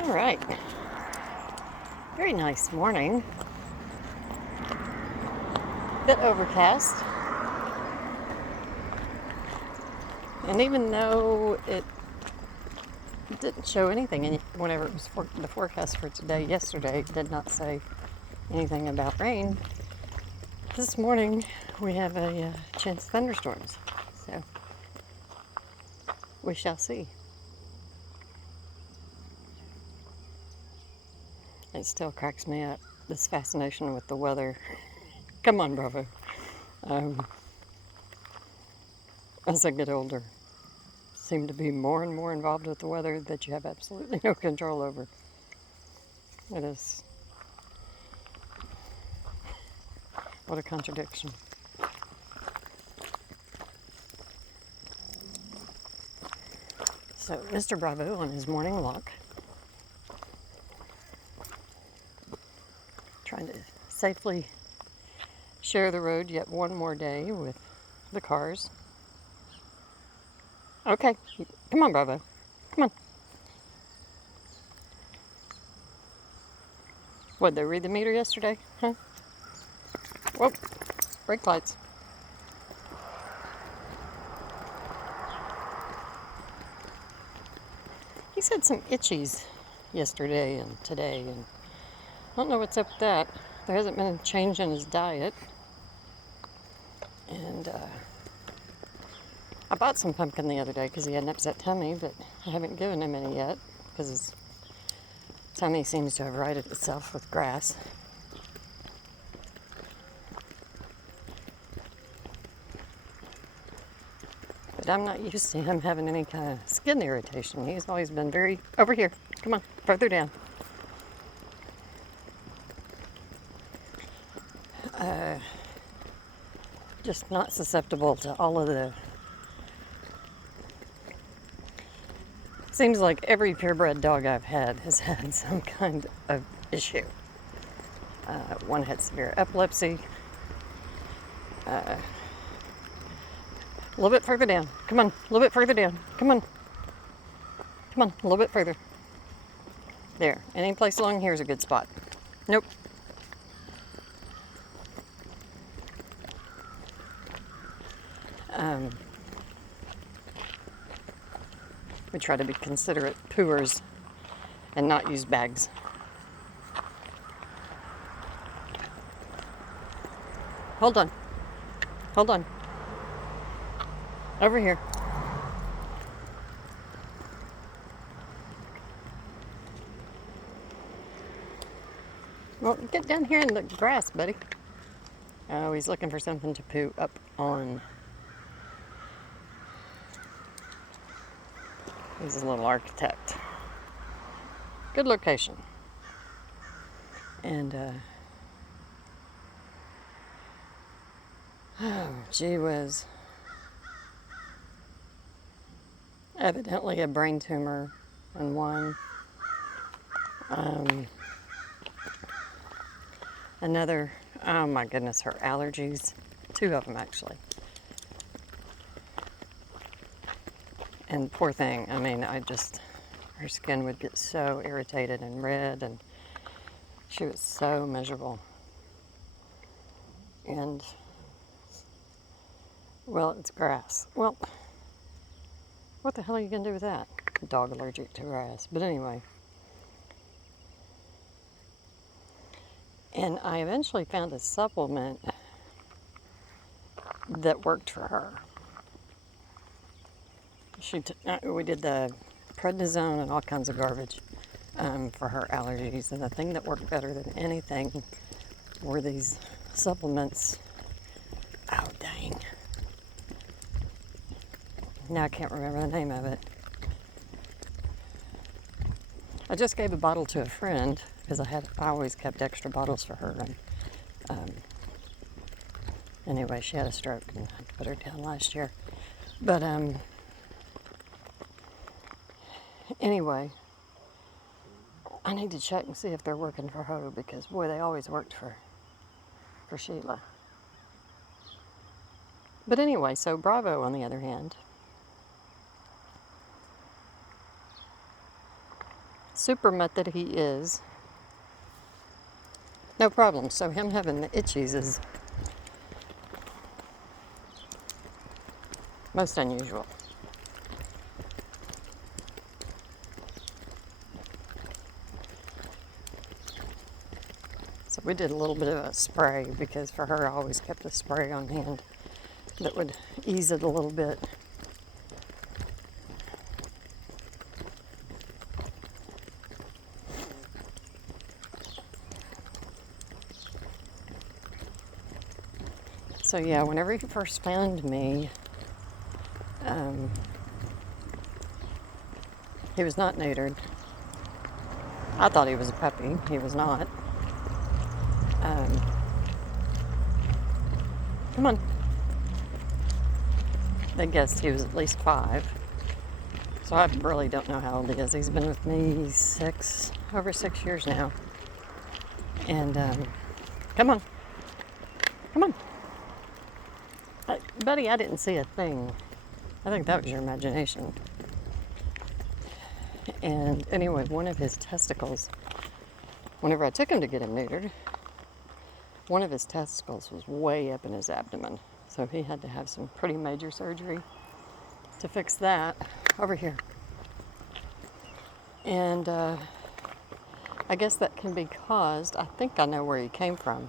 All right. Very nice morning. Bit overcast. And even though it didn't show anything whenever it was the forecast for today, yesterday did not say anything about rain. This morning we have a chance of thunderstorms. So we shall see. It still cracks me up, this fascination with the weather. Come on, Bravo. Um, as I get older, seem to be more and more involved with the weather that you have absolutely no control over. It is, what a contradiction. So, Mr. Bravo on his morning walk, trying to safely share the road yet one more day with the cars. Okay, come on, Bravo. Come on. What, they read the meter yesterday? Huh? Whoa, brake lights. He said some itchies yesterday and today, and I don't know what's up with that. There hasn't been a change in his diet. And I bought some pumpkin the other day because he had an upset tummy, but I haven't given him any yet because his tummy seems to have righted itself with grass. But I'm not used to him having any kind of skin irritation. He's always been very, over here, come on, further down. Just not susceptible to all of the, seems like every purebred dog I've had has had some kind of issue. One had severe epilepsy. A little bit further down. Come on, a little bit further down. Come on. Come on, a little bit further. There. Any place along here is a good spot. Nope. We try to be considerate pooers and not use bags. Hold on. Hold on. Over here. Well, get down here in the grass, buddy. Oh, he's looking for something to poo up on. He's a little architect. Good location. And, oh, gee whiz. Evidently a brain tumor in one. Another, oh my goodness, her allergies. Two of them, actually. And poor thing, I mean, her skin would get so irritated and red, and she was so miserable. And, well, it's grass. Well, what the hell are you going to do with that? Dog allergic to grass. But anyway. And I eventually found a supplement that worked for her. We did the prednisone and all kinds of garbage for her allergies. And the thing that worked better than anything were these supplements. Oh, dang. Now I can't remember the name of it. I just gave a bottle to a friend because I always kept extra bottles for her. And anyway, she had a stroke and I had to put her down last year. But anyway, I need to check and see if they're working for her because boy, they always worked for Sheila. But anyway, so Bravo on the other hand super mutt that he is, no problem. So him having the itchies is most unusual. So we did a little bit of a spray because for her I always kept a spray on hand that would ease it a little bit. So yeah, whenever he first found me, he was not neutered. I thought he was a puppy. He was not. Come on. They guessed he was at least 5. So I really don't know how old he is. He's been with me over 6 years now. And come on. Come on. Buddy, I didn't see a thing. I think that was your imagination. And anyway, one of his testicles, whenever I took him to get him neutered, one of his testicles was way up in his abdomen. So he had to have some pretty major surgery to fix that. Over here. And I guess that can be caused, I think I know where he came from,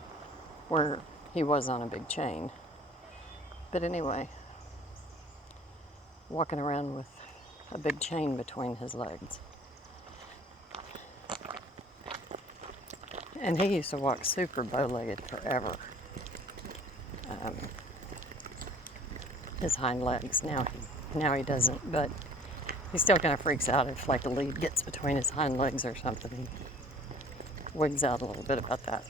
where he was on a big chain. But anyway, walking around with a big chain between his legs. And he used to walk super bow-legged forever. His hind legs. Now he doesn't, but he still kind of freaks out if like a lead gets between his hind legs or something. He wigs out a little bit about that.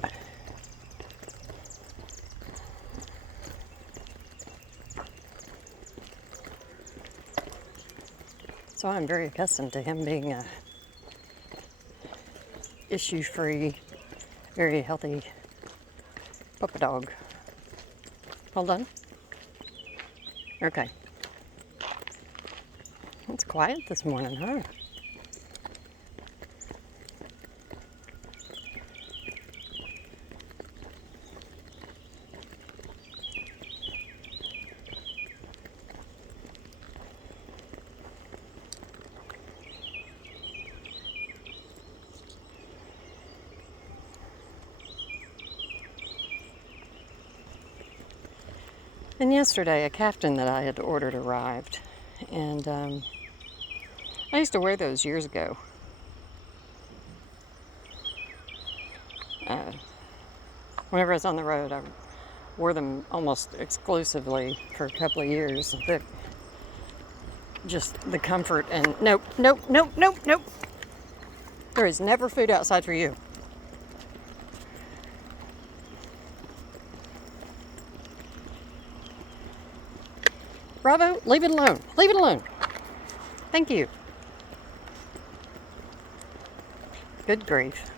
So I'm very accustomed to him being a issue-free, very healthy puppy dog. Hold on. Okay. It's quiet this morning, huh? And yesterday, a caftan that I had ordered arrived, and I used to wear those years ago. Whenever I was on the road, I wore them almost exclusively for a couple of years. Just the comfort and nope. There is never food outside for you. Bravo, leave it alone. Leave it alone. Thank you. Good grief.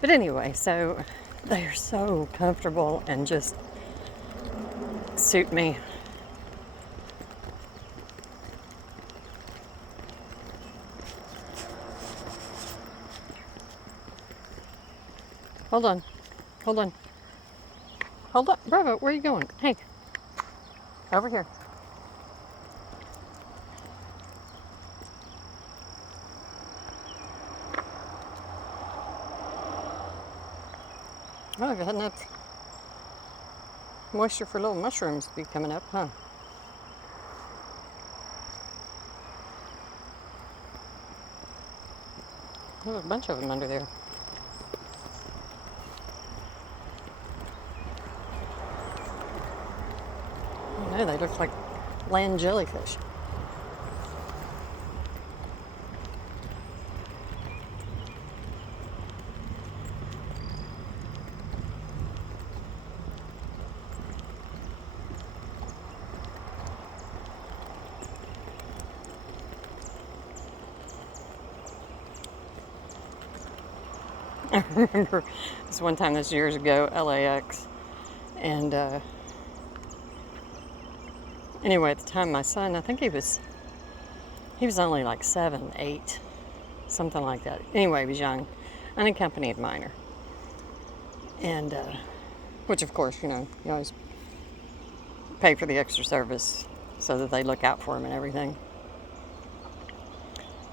But anyway, so they are so comfortable and just suit me. Hold on. Hold on. Hold on. Bravo, where are you going? Hey. Over here. Oh, I've had enough moisture for little mushrooms to be coming up, huh? There's a bunch of them under there. Oh, no, they look like land jellyfish. I remember this one time, this years ago, LAX. And anyway, at the time, my son, I think he was only like 7, 8, something like that. Anyway, he was young, unaccompanied minor. And, which of course, you always pay for the extra service so that they look out for him and everything.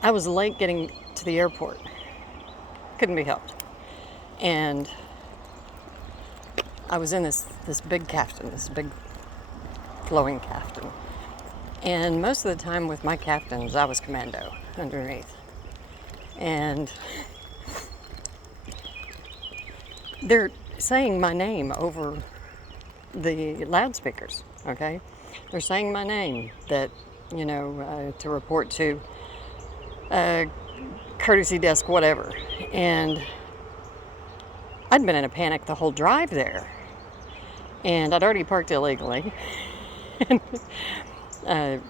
I was late getting to the airport. Couldn't be helped. And I was in this big caftan, this big flowing caftan. And most of the time with my caftans, I was commando underneath. And they're saying my name over the loudspeakers, okay? They're saying my name that, to report to courtesy desk, whatever. And I'd been in a panic the whole drive there. And I'd already parked illegally. And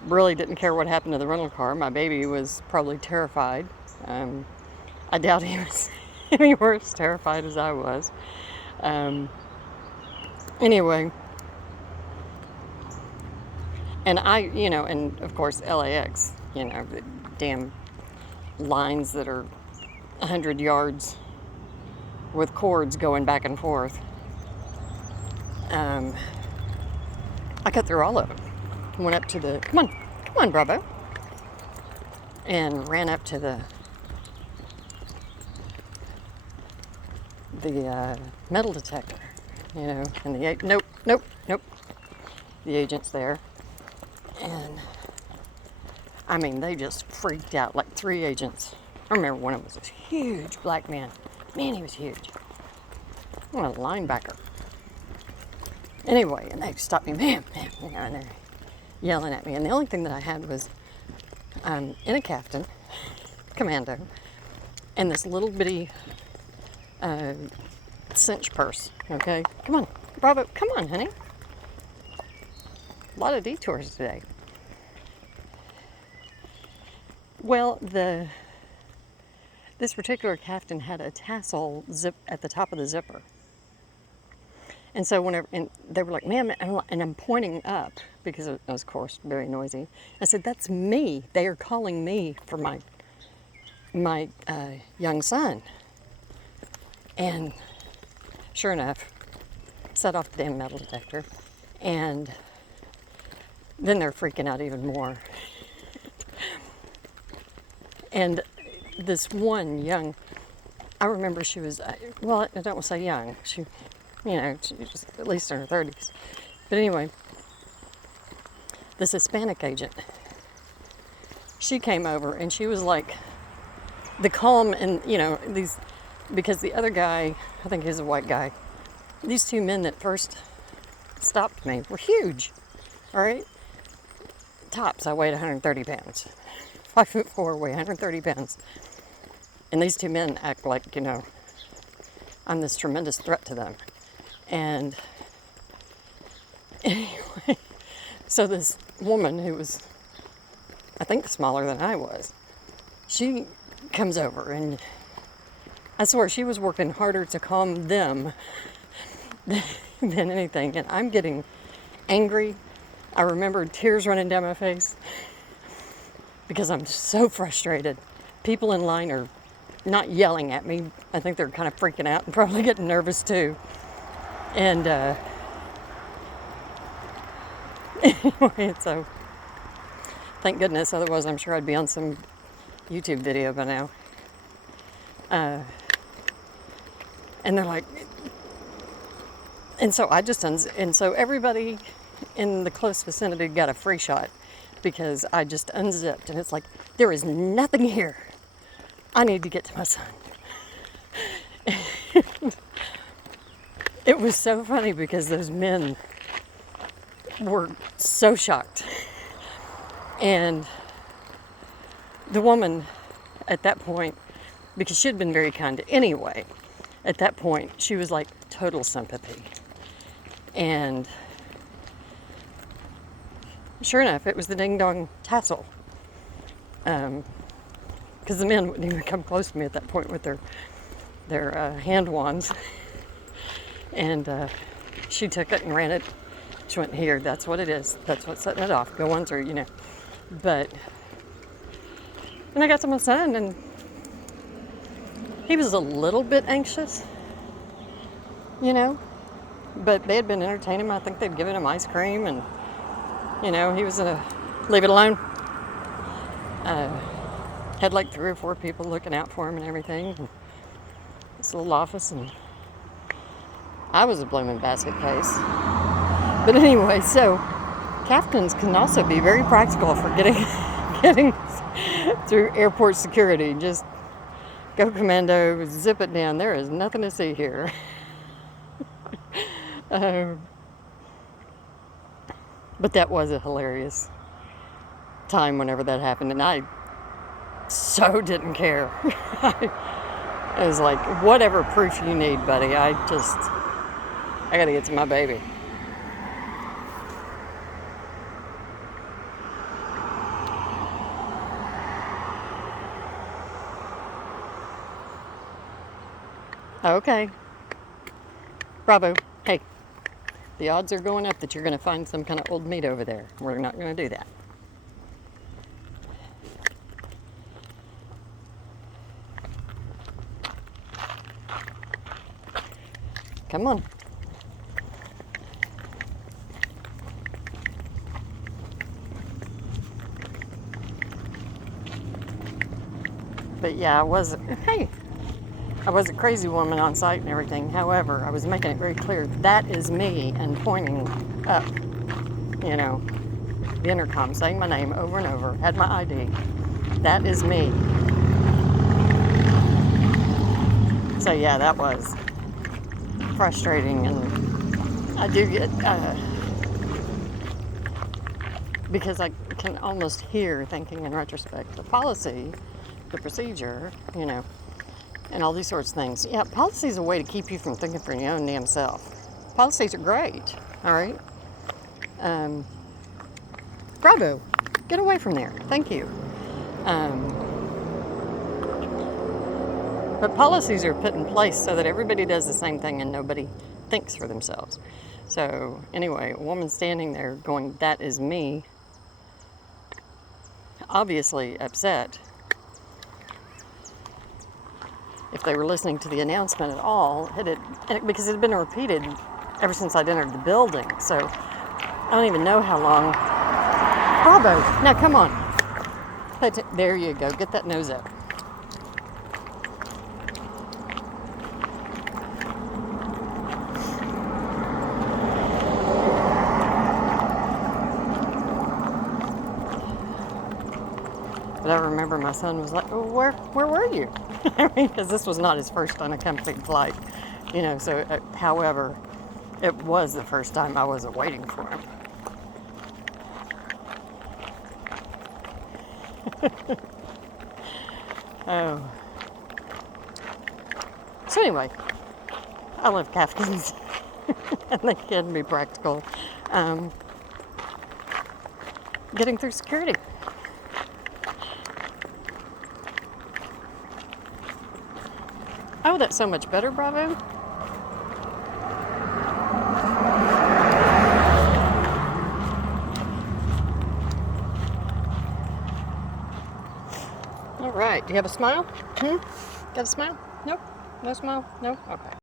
really didn't care what happened to the rental car. My baby was probably terrified. I doubt he was any worse terrified as I was. Anyway. And and of course LAX, the damn lines that are 100 yards with cords going back and forth. I cut through all of them. Went up to the, come on, Bravo. And ran up to the metal detector, and nope. The agent's there. And, I mean, they just freaked out, like 3 agents. I remember one of them was this huge black man. Man, he was huge. What a linebacker. Anyway, and they stopped me, ma'am, and they're yelling at me. And the only thing that I had was in a caftan, commando, and this little bitty cinch purse, okay? Come on, Bravo, come on, honey. A lot of detours today. Well, this particular caftan had a tassel zip at the top of the zipper. And so and they were like, ma'am, and I'm pointing up because it was, of course, very noisy. I said, that's me. They are calling me for my young son. And sure enough, set off the damn metal detector. And then they're freaking out even more. And this one young, I remember she was, well, I don't want to say young. She was at least in her 30s. But anyway, this Hispanic agent, she came over and she was like the calm and, because the other guy, I think he's a white guy, these 2 men that first stopped me were huge, all right? Tops, I weighed 130 pounds. 5'4", weigh 130 pounds. And these 2 men act like, I'm this tremendous threat to them. And anyway, so this woman who was, I think, smaller than I was, she comes over and I swear she was working harder to calm them than anything. And I'm getting angry. I remember tears running down my face because I'm so frustrated. People in line are not yelling at me. I think they're kind of freaking out and probably getting nervous too. And anyway, so thank goodness. Otherwise, I'm sure I'd be on some YouTube video by now. And they're like, and so I just, and so everybody in the close vicinity got a free shot because I just unzipped, and it's like, there is nothing here. I need to get to my son. It was so funny because those men were so shocked. And the woman at that point, because she had been very kind anyway, at that point, she was like total sympathy. And sure enough, it was the ding dong tassel. Because the men wouldn't even come close to me at that point with their their hand wands, and she took it and ran it. She went, here, that's what it is. That's what's setting it off. Go on through, But then I got to my son, and he was a little bit anxious, but they had been entertaining him. I think they'd given him ice cream, and, he was going to leave it alone. Had like 3 or 4 people looking out for him and everything. And this little office, and I was a blooming basket case. But anyway, so captains can also be very practical for getting through airport security. Just go commando, zip it down. There is nothing to see here. But that was a hilarious time whenever that happened, and I so didn't care. It was like, whatever proof you need, buddy. I gotta get to my baby. Okay. Bravo. Hey, the odds are going up that you're going to find some kind of old meat over there. We're not going to do that. Come on. But yeah, I was a crazy woman on site and everything. However, I was making it very clear that is me, and pointing up, the intercom, saying my name over and over, had my ID. That is me. So yeah, that was frustrating, and I do get, because I can almost hear, thinking in retrospect, the policy, the procedure, and all these sorts of things. Yeah, policy is a way to keep you from thinking for your own damn self. Policies are great, all right? Bravo. Get away from there. Thank you. But policies are put in place so that everybody does the same thing and nobody thinks for themselves. So anyway, a woman standing there going, that is me, obviously upset. If they were listening to the announcement at all, because it had been repeated ever since I'd entered the building. So I don't even know how long. Bravo. Now come on. There you go. Get that nose up. But I remember my son was like, oh, where were you? I mean, because this was not his first unaccompanied flight, so, however, it was the first time I wasn't waiting for him. Oh. So anyway, I love captains, and they can be practical. Getting through security. Oh, that's so much better, Bravo. All right. Do you have a smile? Got a smile? Nope. No smile? No? Okay.